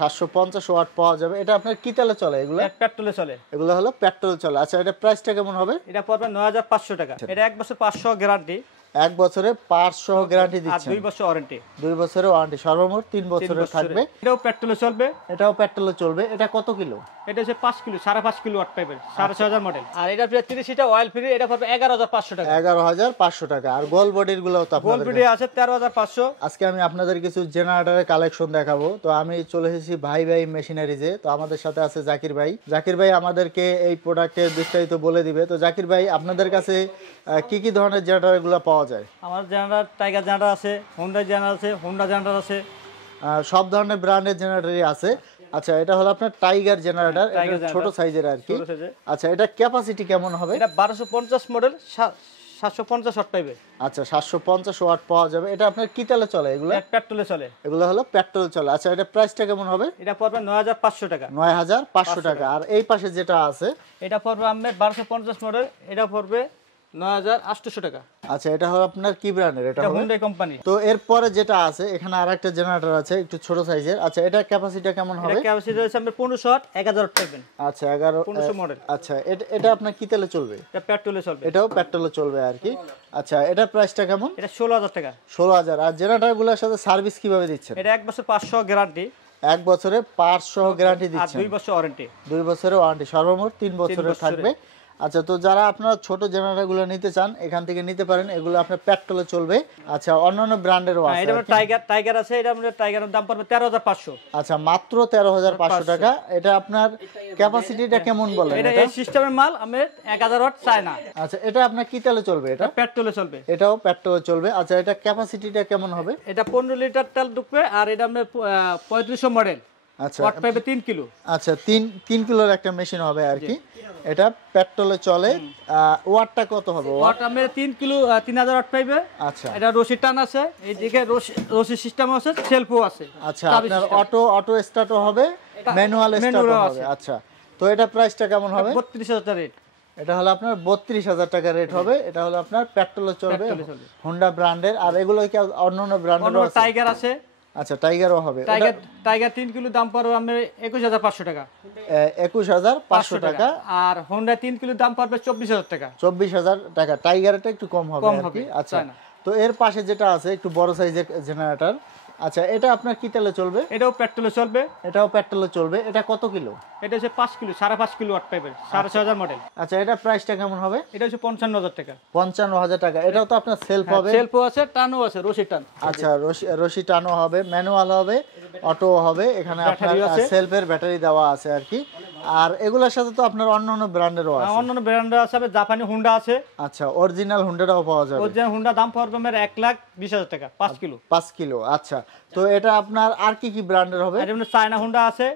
750 watt পাওয়া যাবে। এটা আপনার কি তেলে চলে এগুলো? পেট্রোলে চলে। এগুলো হলো পেট্রোল চলে। আচ্ছা, এটা প্রাইসটা কেমন হবে? এটা পড়বে ৯৫০০ টাকা। এটা ১ বছর ৫০০ গ্যারান্টি। 1 বছরে 500 গ্যারান্টি দিচ্ছেন। আর 2 বছর ওয়ারেন্টি। 2 বছরের ওয়ারেন্টি, সর্বমোট 3 বছরের থাকবে। এটাও পেট্রোলে চলবে। এটাও পেট্রোলে চলবে। এটা কত কিলো? এটা হচ্ছে 5 কিলো, 5.5 কিলো ওয়াট পাইবেন, 6500 মডেল। আর এটা প্রায় 30 লিটার অয়েল ফ্রি। এটা পড়বে 11500 টাকা। 11500 টাকা। আর গোল বডির গুলোও তো গোল বডি আছে 13500। আজকে আমি আপনাদের কিছু জেনারেটরের কালেকশন দেখাবো। তো আমি চলে এসেছি ভাই ভাই মেশিনারিজে। তো আমাদের সাথে আছে জাকির ভাই। জাকির ভাই আমাদেরকে এই প্রোডাক্টের বিস্তারিত বলে দিবে। তো জাকির ভাই, আপনাদের কাছে কি কি ধরনের জেনারেটরগুলো পাওয়া যায়? আমার জেনারেটর টাইগার জেনারেটর আছে, হোন্ডা জেনারেটর আছে, হোন্ডা জেনারেটর আছে, সব ধরনের ব্র্যান্ডের জেনারেটরই আছে। আচ্ছা, এটা হলো আপনার টাইগার জেনারেটর, এটা ছোট সাইজের আর কি। আচ্ছা, এটা ক্যাপাসিটি কেমন হবে? এটা 1250 মডেল, 750 ওয়াট পাইবে। আচ্ছা, 750 ওয়াট পাওয়া যাবে। এটা আপনার কি তেলে চলে এগুলো? পেট্রোলে চলে। এগুলো হলো পেট্রোল চলে। আচ্ছা, এটা প্রাইসটা কেমন হবে? এটা পড়বে 9500 টাকা। 9500 টাকা। আর এই পাশে যেটা আছে এটা পড়বে আপনার 1250 মডেল, এটা পড়বে 9800 টাকা। আচ্ছা, এটা হলো আপনার কি ব্র্যান্ডের? এটা হোন্ডা কোম্পানি। তো এরপরে যেটা আছে এখানে আরেকটা জেনারেটর আছে একটু ছোট সাইজের। আচ্ছা, এটা ক্যাপাসিটি কেমন হবে? এটা ক্যাপাসিটি হচ্ছে আপনার 1500 ওয়াট, 1000 ওয়াট পাবেন। আচ্ছা, 1500 মডেল। আচ্ছা, এটা আপনার কি তেলে চলবে? এটা পেট্রোলে চলবে। এটাও পেট্রোলে চলবে আর কি। আচ্ছা, এটা প্রাইসটা কেমন? এটা 16000 টাকা। 16000। আর জেনারেটরগুলোর সাথে সার্ভিস কিভাবে দিচ্ছেন? এটা 1 বছর 500 গ্যারান্টি। 1 বছরে 500 গ্যারান্টি দিচ্ছেন। আর 2 বছর ওয়ারেন্টি। 2 বছরের ওয়ারেন্টি, সর্বমোট 3 বছরের থাকবে। আচ্ছা, তো যারা আপনারা ছোট জেনারেটরগুলো নিতে চান এখান থেকে নিতে পারেন। এগুলো আপনার পেট্রোলে চলবে। আচ্ছা, অন্যান্য ব্র্যান্ডেরও আছে। এটা টাইগার আছে। এটা আমাদের টাইগারের দাম পড়বে 13500। আচ্ছা, মাত্র 13500 টাকা। এটা আপনার ক্যাপাসিটিটা কেমন বলেন? এটা এই সিস্টেমের মাল, আমাদের 1000 ওয়াট চায় না। আচ্ছা, এটা আপনার কি তেলে চলবে? এটা পেট্রোলে চলবে। এটাও পেট্রোলে চলবে। আচ্ছা, এটা ক্যাপাসিটিটা কেমন হবে? এটা 15 লিটার তেল ঢুকবে। আর এটা আমাদের 3500 মডেল। আচ্ছা, ওয়াট পাইবে 3 কিলো। আচ্ছা, 3 কিলোর একটা মেশিন হবে আর কি। এটা পেট্রোলে চলে। ওয়াটটা কত হবে? ওয়াট আমাদের 3 কিলো 3000 ওয়াট পাইবে। আচ্ছা, এটা রশি টান আছে, এইদিকে রশি সিস্টেম আছে, সেলফও আছে। আচ্ছা, আপনার অটো স্টার্টও হবে, ম্যানুয়াল স্টার্টও হবে। আচ্ছা, তো এটা প্রাইসটা কেমন হবে? 32000 টাকা রেট। এটা হলো আপনার 32000 টাকা রেট হবে। এটা হলো আপনার পেট্রোলে চলবে, হোন্ডা ব্র্যান্ডের। আর এগুলো কি অন্যান্য ব্র্যান্ডের আছে? টাইগার আছে। আচ্ছা, টাইগারও হবে। টাইগার 3 কিলো দাম পড়বে আমাদের 21500 টাকা। 21500 টাকা। আর হোন্ডা 3 কিলো দাম পড়বে 24000 টাকা। 24000 টাকা। টাইগারটা একটু কম হবে আর কি। আচ্ছা, তো এর পাশে যেটা আছে একটু বড় সাইজের জেনারেটর। আচ্ছা, এটা আপনার কি তেলে চলবে? এটাও পেট্রোলে চলবে। এটাও পেট্রোলে চলবে। এটা কত কিলো? এটা হচ্ছে 5 কিলো, 5.5 কিলো ওয়াট পাইবে, 6500 মডেল। আচ্ছা, এটা প্রাইসটা কেমন হবে? এটা হচ্ছে 55000 টাকা। 55000 টাকা। এটাও তো আপনার সেলফ হবে? সেলফও আছে, টানও আছে, রশি টান। আচ্ছা, রশি টানও হবে, ম্যানুয়াল হবে, অটো হবে। এখানে আপনার সেলফের ব্যাটারি দেওয়া আছে আর কি। আর এগুলোর সাথে তো আপনার অন্যান্য ব্র্যান্ডেরও আছে। অন্যান্য ব্র্যান্ডের আছে, জাপানি হোন্ডা আছে। আচ্ছা, অরিজিনাল হোন্ডাটাও পাওয়া যাবে। অরিজিনাল হোন্ডা দাম পড়বে আমার 1,20,000 টাকা, 5 কিলো। 5 কিলো। আচ্ছা, তো এটা আপনার আর কি কি ব্র্যান্ডের হবে? যেমন চায়না হোন্ডা আছে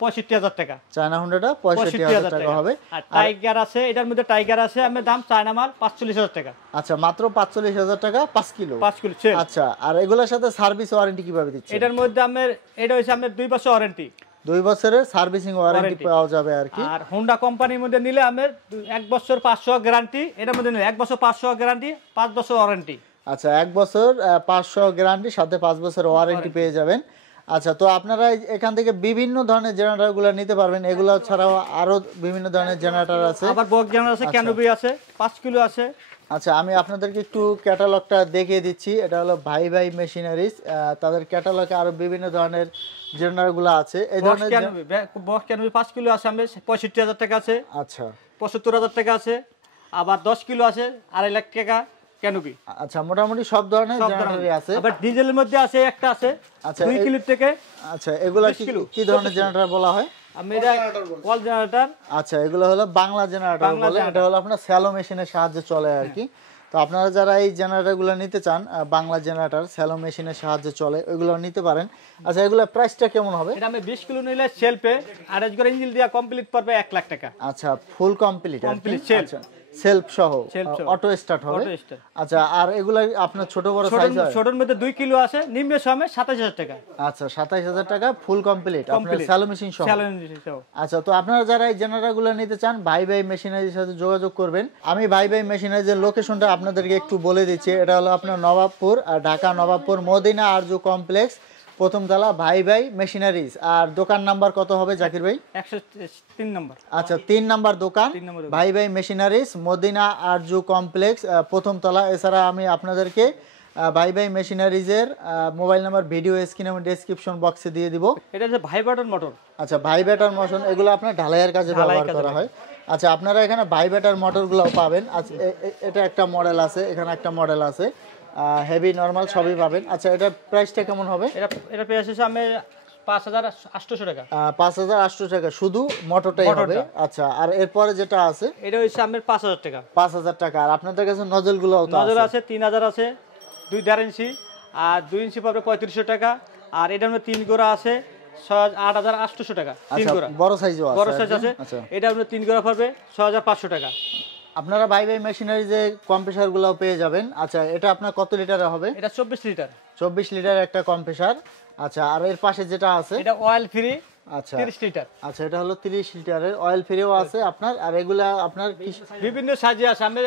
65000 টাকা। চায়না হোন্ডাটা 65000 টাকা হবে। আর টাইগার আছে, এটার মধ্যে টাইগার আছে, আমার দাম চায়না মাল 45000 টাকা। আচ্ছা, মাত্র 45000 টাকা 5 কিলো। 5 কিলো। আচ্ছা, আর এগুলোর সাথে সার্ভিস ওয়ারেন্টি কিভাবে দিচ্ছেন? এটার মধ্যে আমার এটা হইছে আমার 2 বছর ওয়ারেন্টি। 2 বছরের সার্ভিসিং ওয়ারেন্টি পাওয়া যাবে আর কি। আর হোন্ডা কোম্পানির মধ্যে নিলে আমার 1 বছর 500 গ্যারান্টি। এটার মধ্যে নিলে 1 বছর 500 গ্যারান্টি, 5 বছর ওয়ারেন্টি। আচ্ছা, 1 বছর 500 গ্যারান্টি, সাথে 5 বছর ওয়ারেন্টি পেয়ে যাবেন। আচ্ছা, তো আপনারা এখান থেকে বিভিন্ন ধরনের জেনারেটরগুলো নিতে পারবেন। এগুলো ছাড়াও আরো বিভিন্ন ধরনের জেনারেটর আছে। আবার বক্স জেনারেটর আছে, ক্যানোপি আছে, 5 কিলো আছে। আচ্ছা, আমি আপনাদেরকে একটু ক্যাটালগটা দেখিয়ে দিচ্ছি। এটা হলো ভাই ভাই মেশিনারিজ। তাদের ক্যাটালগে আরো বিভিন্ন ধরনের জেনারেটরগুলো আছে। এই ধরনের বক্স ক্যানোপি 5 কিলো আছে আমাদের 65000 টাকা আছে। আচ্ছা, 75000 টাকা আছে। আবার 10 কিলো আছে 2.5 লাখ টাকা ক্যানোপি। আচ্ছা, মোটামুটি সব ধরনের জেনারেটরই আছে। আবার ডিজেলের মধ্যে আছে একটা আছে। আচ্ছা, 2 কিলো থেকে। আচ্ছা, এগুলা কি ধরনের জেনারেটর বলা হয়? আমি এটা ওয়াল জেনারেটর। আচ্ছা, এগুলো হলো বাংলা জেনারেটর বলে। এটা হলো আপনার স্যালো মেশিনের সাহায্যে চলে আর কি। তো আপনারা যারা এই জেনারেটরগুলো নিতে চান, বাংলা জেনারেটর স্যালো মেশিনের সাহায্যে চলে, ওইগুলো নিতে পারেন। আচ্ছা, এগুলোর প্রাইসটা কেমন হবে? এটা আমি 20 কিলো নিলে সেলফে আর করে ইঞ্জিন দিয়া কমপ্লিট পড়বে 1 লাখ টাকা। আচ্ছা, ফুল কমপ্লিট। সেলফ। সেলফ সহ অটো স্টার্ট হবে। আচ্ছা, আর এগুলা আপনার ছোট বড় সাইজ হয়? ছোটর মধ্যে 2 কিলো আছে, নিম্ন সমে 27000 টাকা। আচ্ছা, 27000 টাকা ফুল কমপ্লিট আপনার স্যালো মেশিন সহ। আচ্ছা, তো আপনারা যারা এই জেনারেটরগুলো নিতে চান ভাই ভাই মেশিনারিজের সাথে যোগাযোগ করবেন। আমি ভাই ভাই মেশিনারিজের লোকেশনটা আপনাদেরকে একটু বলে দিচ্ছি। এটা হলো আপনার নবাবপুর, ঢাকা নবাবপুর মদিনা আরজু কমপ্লেক্স প্রথম তলা ভাই ভাই মেশিনারিজ। আর দোকান নাম্বার কত হবে জাকির ভাই? 103 নম্বর। আচ্ছা 3 নাম্বার দোকান, 3 নম্বর দোকান। ভাই ভাই মেশিনারিজ, মদিনা আরজু কমপ্লেক্স, প্রথম তলা। এছাড়া আমি আপনাদেরকে ভাই ভাই মেশিনারিজের মোবাইল নাম্বার ভিডিও স্ক্রিন এবং ডেসক্রিপশন বক্সে দিয়ে দিব। এটা হচ্ছে ভাইব্রেটর মোটর। আচ্ছা ভাইব্রেটর মোশন, এগুলো আপনার ঢালাইয়ের কাজে ব্যবহার করা হয়। আচ্ছা আপনারা এখানে ভাইব্রেটর মোটরগুলোও পাবেন। আচ্ছা এটা একটা মডেল আছে, এখানে একটা মডেল আছে, হেভি নরমাল সবই পাবেন। আচ্ছা এটার প্রাইসটা কেমন হবে? এটা প্রাইস হচ্ছে আমি 5800 টাকা। 5800 টাকা শুধু মোটরটাই হবে। আচ্ছা আর এরপরে যেটা আছে এটা হচ্ছে আমার 5000 টাকা। 5000 টাকা। আর আপনাদের কাছে নজলগুলোও তো নজল আছে? আছে 3000 আছে, 2.5 ইঞ্চি, আর 2 ইঞ্চি পাবে 3500 টাকা। আর এটার মধ্যে 3 গোড়া আছে 8800 টাকা। 3 আচ্ছা গোড়া বড় সাইজও আছে? বড় সাইজ আছে। আচ্ছা এটার মধ্যে 3 গোড়া পাবে 6500 টাকা। আপনারা ভাই ভাই মেশিনারি যে কম্প্রেসারগুলোও পেয়ে যাবেন। আচ্ছা এটা আপনার কত লিটারের হবে? এটা 24 লিটার। 24 লিটারের একটা কম্প্রেসার। আচ্ছা আর এর পাশে যেটা আছে এটা অয়েল ফ্রি। আচ্ছা 30 লিটার। আচ্ছা এটা হলো 30 লিটারের, অয়েল ফ্রিও আছে আপনার। আর এগুলা আপনার বিভিন্ন সাইজে আছে। আমি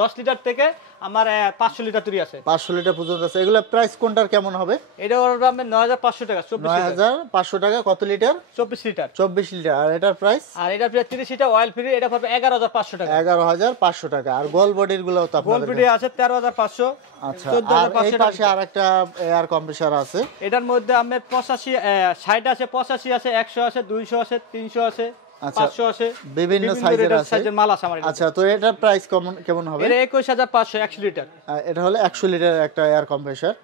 10 লিটার থেকে আমার 500 লিটার তৈরি আছে। 500 লিটার পর্যন্ত আছে। এগুলা প্রাইস কোনটার কেমন হবে? এটা ওর দাম 9500 টাকা। 9500 টাকা। কত লিটার? 24 লিটার। 24 লিটার। আর এটার প্রাইস? আর এটা প্রায় 30 লিটার অয়েল ফ্রি, এটা পাবে 11500 টাকা। 11500 টাকা। আর গোল বডির গুলো তো গোল আপনাদের ভিডিও আছে 13500। আচ্ছা আর এই পাশে আরেকটা এয়ার কম্প্রেসার আছে। এটার মধ্যে আমার 85 60 আছে, 85 আছে, 100 আছে, 200 আছে, 300 আছে, আচ্ছা 500 আছে, বিভিন্ন সাইজের আছে। সাইজের মাল আছে আমার। আচ্ছা তো এটার প্রাইস কেমন হবে? এটা 21500 100 লিটার। এটা হলো 100 লিটারের একটা এয়ার কম্প্রেসার।